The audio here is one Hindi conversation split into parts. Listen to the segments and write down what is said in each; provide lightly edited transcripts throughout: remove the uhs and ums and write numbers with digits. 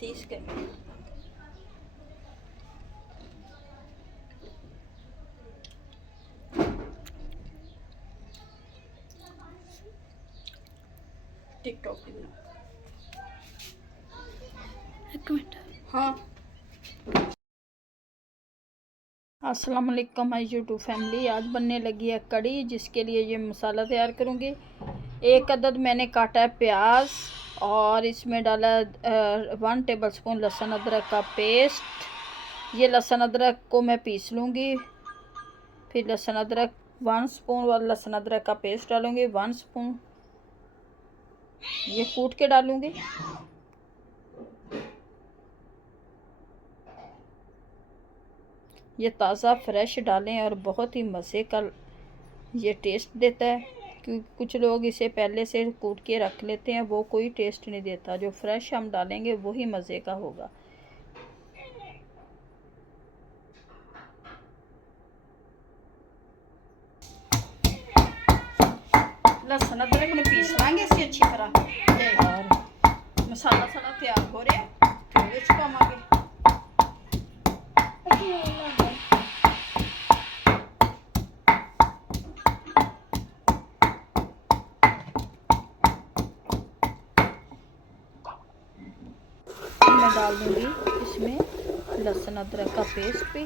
30 के टिकटॉक की एक मिनट। हाँ, अस्सलाम वालेकुम माय यूट्यूब फैमिली। आज बनने लगी है कड़ी, जिसके लिए ये मसाला तैयार करूँगी। 1 अदद मैंने काटा है प्याज और इसमें डाला 1 टेबलस्पून लहसुन अदरक का पेस्ट। ये लहसुन अदरक को मैं पीस लूँगी। फिर लहसुन अदरक 1 स्पून वाला लहसुन अदरक का पेस्ट डालूँगी। 1 स्पून ये कूट के डालूँगी। ये ताज़ा फ्रेश डालें और बहुत ही मज़े का ये टेस्ट देता है। क्योंकि कुछ लोग इसे पहले से कूट के रख लेते हैं, वो कोई टेस्ट नहीं देता। जो फ्रेश हम डालेंगे वही मज़े का होगा। लहसुन अदरक में पीस लेंगे इसे अच्छी तरह और मसाला सारा तैयार हो रहा है। फिर पावांगे मैं डाल दूँगी इसमें लहसुन अदरक का पेस्ट भी।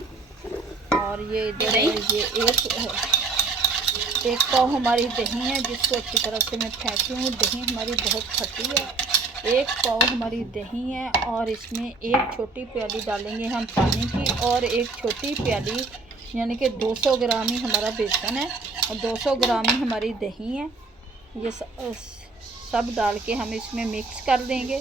और ये इधर ये एक पाव हमारी दही है, जिसको अच्छी तरह से मैं फेंटी हूँ। दही हमारी बहुत खट्टी है। 1 पाव हमारी दही है और इसमें 1 छोटी प्याली डालेंगे हम पानी की और 1 छोटी प्याली यानी कि 200 ग्राम ही हमारा बेसन है और 200 ग्राम ही हमारी दही है। ये सब डाल के हम इसमें मिक्स कर देंगे।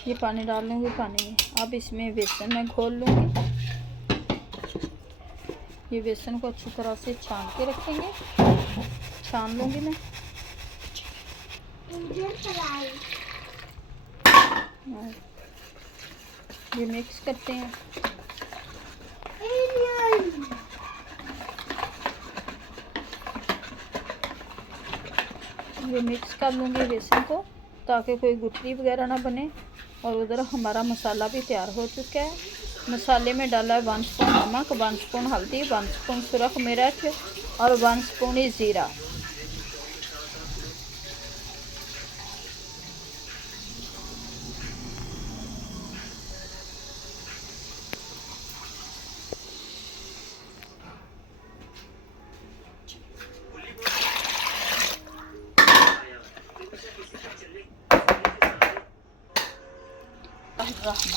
ये पानी डाल लूँगी पानी में। अब इसमें बेसन में घोल लूँगी। ये बेसन को अच्छी तरह से छान के रखेंगे। छान लूँगी मैं। ये मिक्स करते हैं। ये मिक्स कर लूँगी बेसन को, ताकि कोई गुठली वगैरह ना बने। और उधर हमारा मसाला भी तैयार हो चुका है। मसाले में डाला है 1 स्पून नमक, 1 स्पून हल्दी, 1 स्पून सुरख मिर्च और 1 स्पून ही ज़ीरा।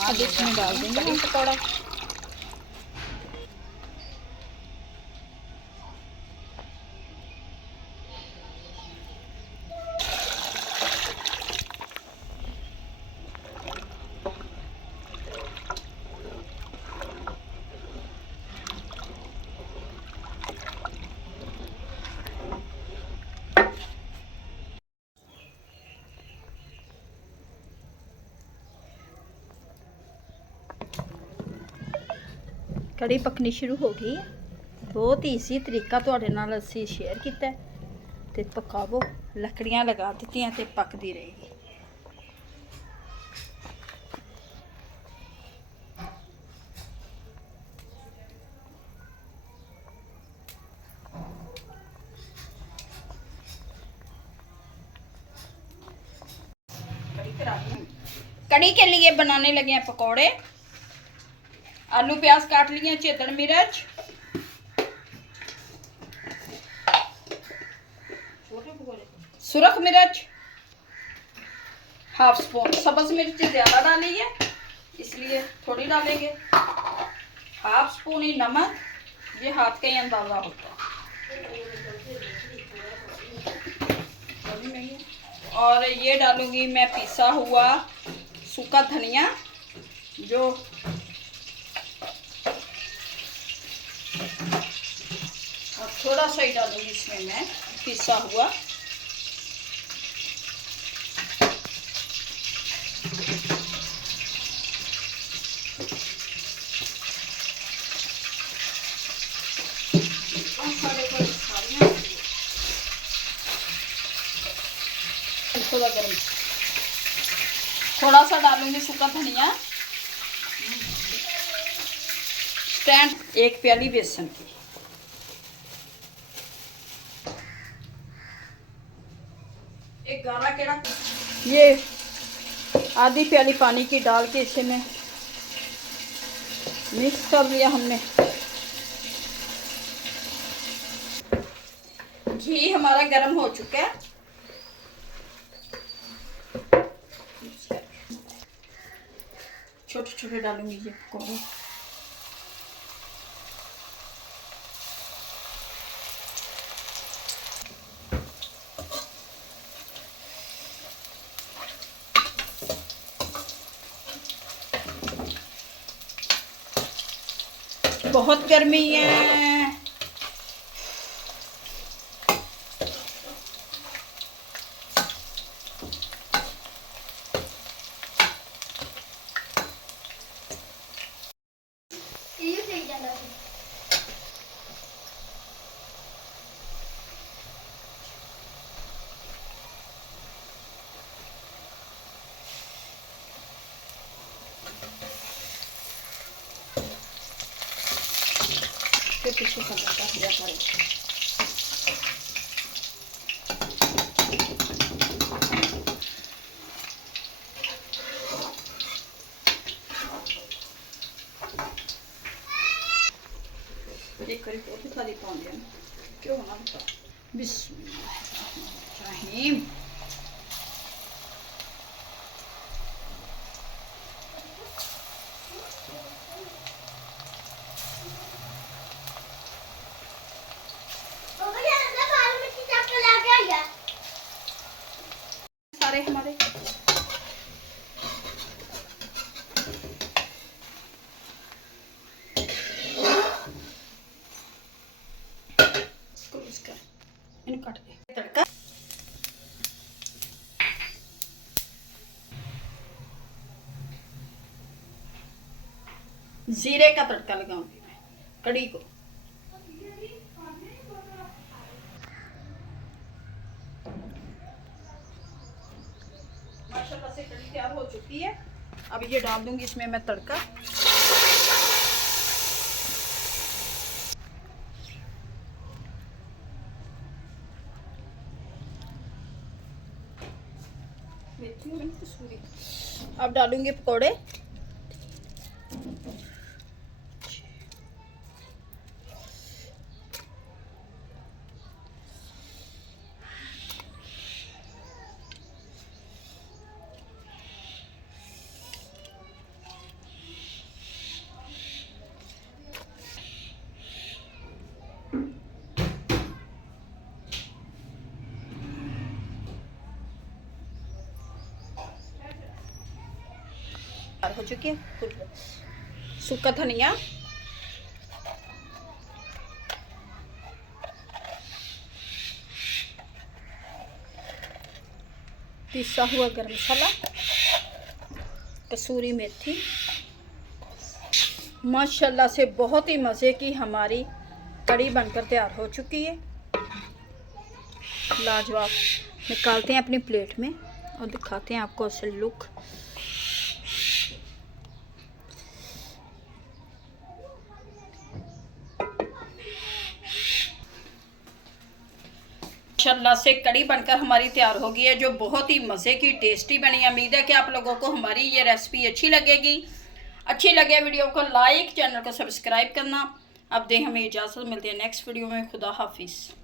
अब इसमें डाल देंगे हम पकौड़ा। कड़ी पकनी शुरू हो गई है। बहुत ईजी तरीका तुहाडे नाल असीं शेयर कीता है। ते पकावो, लकड़ियां लगा दित्तियां ते पकदी रहेगी। कड़ी के लिए बनाने लगे हैं पकौड़े। आलू प्याज काट लिए, चेतन मिर्च, सुरख मिर्च, 1/2 स्पून। सब्ज मिर्च ज़्यादा डाली है इसलिए थोड़ी डालेंगे। 1/2 स्पून ही नमक, ये हाथ का ही अंदाज़ा होता है। और ये डालूंगी मैं पिसा हुआ सूखा धनिया, जो और थोड़ा सा ही डालूंगी इसमें मैं पिसा हुआ। थोड़ा सा डालूंगी सूखा धनिया। स्टैंड 1 प्याली बेसन की। एक गाढ़ा केड़ा, ये आधी प्याली पानी की डाल के इसे में मिक्स कर लिया हमने। घी हमारा गर्म हो चुका है। छोटे छोटे डालूंगी ये पकौड़े। बहुत गर्मी है। पीछे का दिया करें। एक करी बहुत सारी पाउंड है क्यों होना बता। बिस्मिल्लाहिर्रहमानिर्रहीम। सारे हमारे काट दे। तड़का जीरे का तड़का लगाऊंगी मैं कड़ी को। माशाल्लाह से कड़ी तैयार हो चुकी है। अब ये डाल दूंगी इसमें मैं तड़का। अब डालूंगी पकोड़े। हो चुकी है। सूखा धनिया, पिसा हुआ गरम मसाला, कसूरी मेथी। माशाल्लाह से बहुत ही मज़े की हमारी कड़ी बनकर तैयार हो चुकी है। लाजवाब। निकालते हैं अपनी प्लेट में और दिखाते हैं आपको असल लुक। माशाल्लाह से कड़ी बनकर हमारी तैयार हो गई है, जो बहुत ही मज़े की टेस्टी बनी। उम्मीद है कि आप लोगों को हमारी ये रेसिपी अच्छी लगेगी। अच्छी लगे वीडियो को लाइक, चैनल को सब्सक्राइब करना। अब दें हमें इजाज़त, मिलते हैं नेक्स्ट वीडियो में। खुदा हाफिज़।